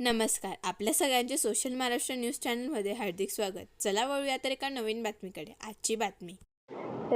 नमस्कार. आपल्या सगळ्यांचे सोशल महाराष्ट्र न्यूज चॅनलमध्ये हार्दिक स्वागत. चला वळूया तर एका नवीन बातमीकडे. आजची बातमी.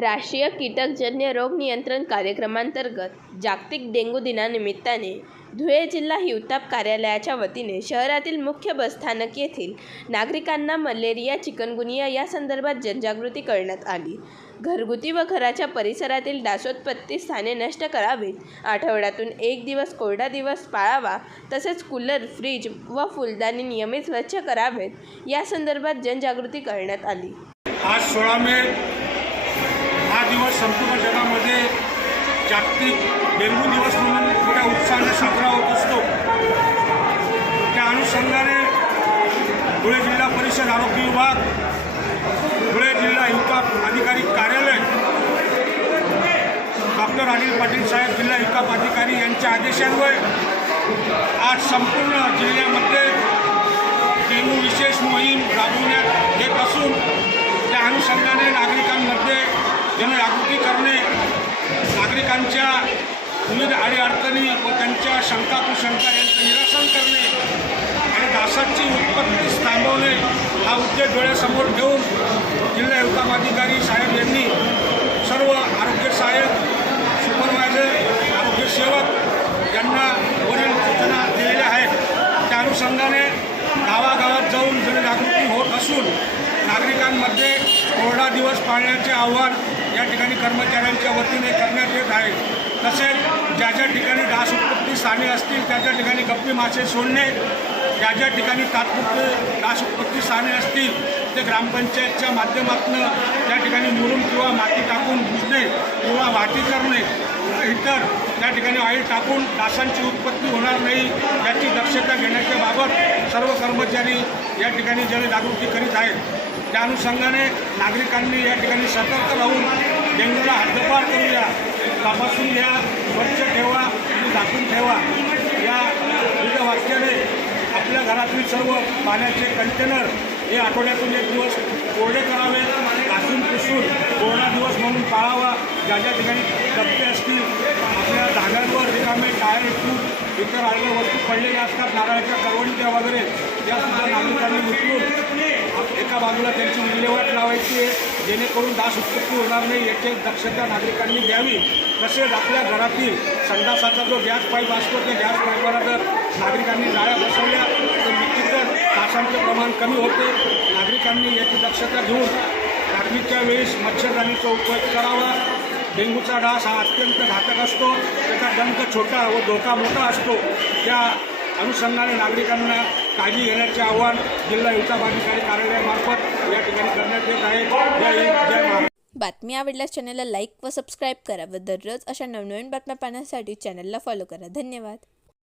राष्ट्रीय कीटकजन्य रोग नियंत्रण कार्यक्रमांतर्गत जागतिक डेंग्यू दिनानिमित्ताने धुळे जिल्हा हिवताप कार्यालयाच्या वतीने शहरातील मुख्य बसस्थानक येथील नागरिकांना मलेरिया चिकनगुनिया या संदर्भात जनजागृती करण्यात आली. घरगुती व घराच्या परिसरातील डासोत्पत्ती स्थाने नष्ट करावीत, आठवड्यातून एक दिवस कोरडा दिवस पाळावा, तसेच कूलर, फ्रीज व फुलदाणी नियमित स्वच्छ करावेत या संदर्भात जनजागृती करण्यात आली. आज 16 मे हा दिवस संपूर्ण जगामध्ये जागतिक डेंग्यू दिवस म्हणून मोठ्या उत्साहाने साजरा होत असतो. त्या अनुषंगाने धुळे जिल्हा परिषद आरोग्य विभाग, धुळे जिल्हा हिवताप अधिकारी कार्यालय, डॉक्टर अनिल पाटील साहेब जिल्हा हिवताप अधिकारी यांच्या आदेशान्वये आज संपूर्ण जिल्ह्यामध्ये डेंग्यू विशेष मोहीम राबवण्यात येत असून त्या अनुषंगाने नागरिकांमध्ये जनजागृती करणे, नागरिकांच्या विविध अडीअडचणी व त्यांच्या शंका कुशंका यांचं निरसन करणे आणि डासांची उत्पत्ती थांबवणे हा उद्देश डोळ्यासमोर ठेवून जिल्हा हिवताप अधिकारी साहेब यांनी सर्व आरोग्य सहाय्यक, सुपरवायझर, आरोग्य सेवक यांना वरील सूचना दिलेल्या आहेत. त्या अनुषंगाने गावागावात जाऊन जनजागृती होत असून नागरिकांमध्ये कोरडा दिवस पाळण्याचे आव्हान या ठिकाणी कर्मचाऱ्यांच्या वतीने करण्यात येत आहे. तसेच ज्या ज्या ठिकाणी डास उत्पत्ती स्थाने असतील त्या त्या ठिकाणी गप्पी मासे सोडणे, ज्या ज्या ठिकाणी तात्पुरते डास उत्पत्ती स्थाने असतील ते ग्रामपंचायतच्या माध्यमातून त्या ठिकाणी मुरुम किंवा माती टाकून बुजणे किंवा वाटी करणे, इतर त्या ठिकाणी ऑइल टाकून डासांची उत्पत्ती होणार नाही याची दक्षता घेण्याच्या बाबत सर्व कर्मचारी या ठिकाणी जनजागृती करीत आहेत. त्या अनुषंगाने नागरिकांनी या ठिकाणी सतर्क राहून डेंग्यूला हद्दपार करूया, तपासून घ्या, स्वच्छ ठेवा आणि झाकून ठेवा या विविध वाक्याने आपल्या घरातील सर्व पाण्याचे कंटेनर हे आठवड्यातून एक दिवस कोरडे करावे, घासून पुसून कोरडा दिवस म्हणून पाळावा. ज्या ज्या ठिकाणी डबके असतील, आपल्या धाग्यांवर रिकामे टायर, ट्यूब, इतर आलेल्या वस्तू पडलेल्या असतात, नारळाच्या करवंट्या वगैरे, यासुद्धा नागरिकांनी उचलून एका बाजूला त्यांची विल्हेवाट लावायची आहे, जेणेकरून डास उत्पत्ती होणार नाही याची दक्षता नागरिकांनी घ्यावी. तसेच आपल्या घरातील संडासाचा जो गॅस पाईप असतो त्या गॅस पाईपाला जर नागरिकांनी जाळ्या बसवल्या तर निश्चितच डासांचे प्रमाण कमी होते. नागरिकांनी याची दक्षता घेऊन रात्रीच्या वेळेस मच्छरदाणीचा उपयोग करावा. डेंग्यूचा डास हा अत्यंत घातक असतो, त्याचा डंख छोटा व धोका मोठा असतो. त्या अनुषंगाने नागरिकांना काळजी घेण्याचे आवाहन जिल्हा हिवताप अधिकारी कार्यालयामार्फत या ठिकाणी करण्यात येत आहे. जय हिंद, जय महाराष्ट्र. बातमी आवडल्यास चॅनलला लाईक व सबस्क्राईब करा व दररोज अशा नवनवीन बातम्या पाहण्यासाठी चॅनलला फॉलो करा. धन्यवाद.